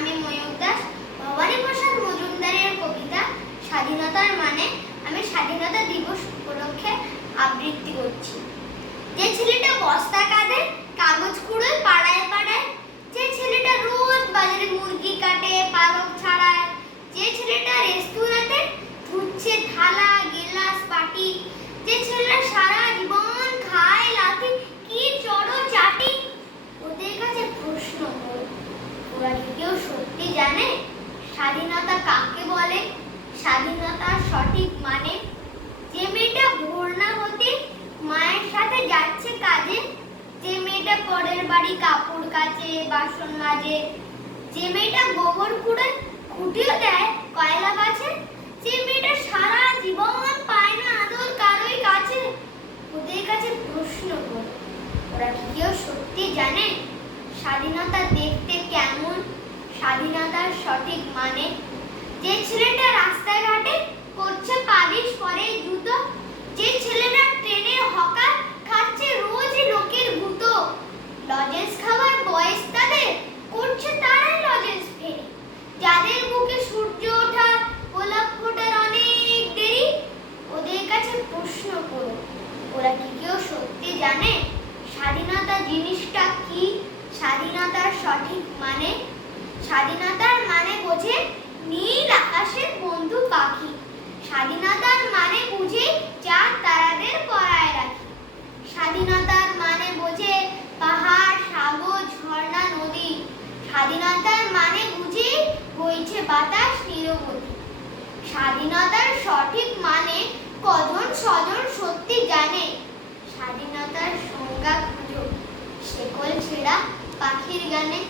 আমি ময়ূর দাস ভবানী প্রসাদ মজুমদারের কবিতা স্বাধীনতার মানে আমি স্বাধীনতা দিবস উপলক্ষে আবৃত্তি করছি। যে ছেলেটা বস্তা কাঁধে কাগজ কুড়োয় পাড়ায় পাড়ায়, যে ছেলেটা রোজ বাজারে মুরগি কাটে পালক ছাড়ায়, যে ছেলেটা রেস্তোরাঁতে ধুচ্ছে থালা গেলাস বাটি, যে ছেলেটা সারা জীবন খায় লাথি কি চড়ো চাটি, ওদের কাছে প্রশ্ন হল, ওরা কি কেউ সত্যি জানে স্বাধীনতা কাকে বলে, স্বাধীনতার সঠিক মানে? যে মেয়েটা ভোর না হতে মায়ের সাথে যাচ্ছে কাজে, যে মেয়েটা পরের বাড়ি কাপড় কাচে বাসন মাজে, যে মেয়েটা গোবর কুড়ে খুঁটিও দেয় কয়লা গাছে, যে মেয়েটা সারা জীবন পায় না আদর কারোই কাছে, ওদের কাছে প্রশ্ন করো, ওরা কি কেউ সত্যি জানে স্বাধীনতা দেখতে কেমন, স্বাধীনতার সঠিক মানে? যে ছেলেটা রাস্তায় ঘাটে করছে পালিশ পরে জুতো, যে ছেলেটা ট্রেনে হকার খাচ্ছে রোজ লোকের গুঁতো, লজেন্স খাবার বয়স তাদের করছে তারাই লজেন্স ফেরি, যাদের বুকে সূর্য ওঠা গোলাপ ফোটার অনেক দেরি, ওদের কাছে প্রশ্ন করো, ওরা কি কেউ সত্যি জানে স্বাধীনতা জিনিসটা কি, স্বাধীনতার সঠিক মানে? স্বাধীনতার মানে বোঝে নীল আকাশের বন্ধু পাখি, স্বাধীনতার মানে বুঝে চাঁদ তারাদের পরায় রাখি, স্বাধীনতার মানে বোঝে পাহাড় সাগর ঝর্ণা নদী, স্বাধীনতার মানে বুঝে বইছে বাতাস নিরবধি। স্বাধীনতার সঠিক মানে কজন স্বজন সত্যি জানে, স্বাধীনতার সংজ্ঞা খুঁজো শেকল ছেঁড়া পাখির গানে।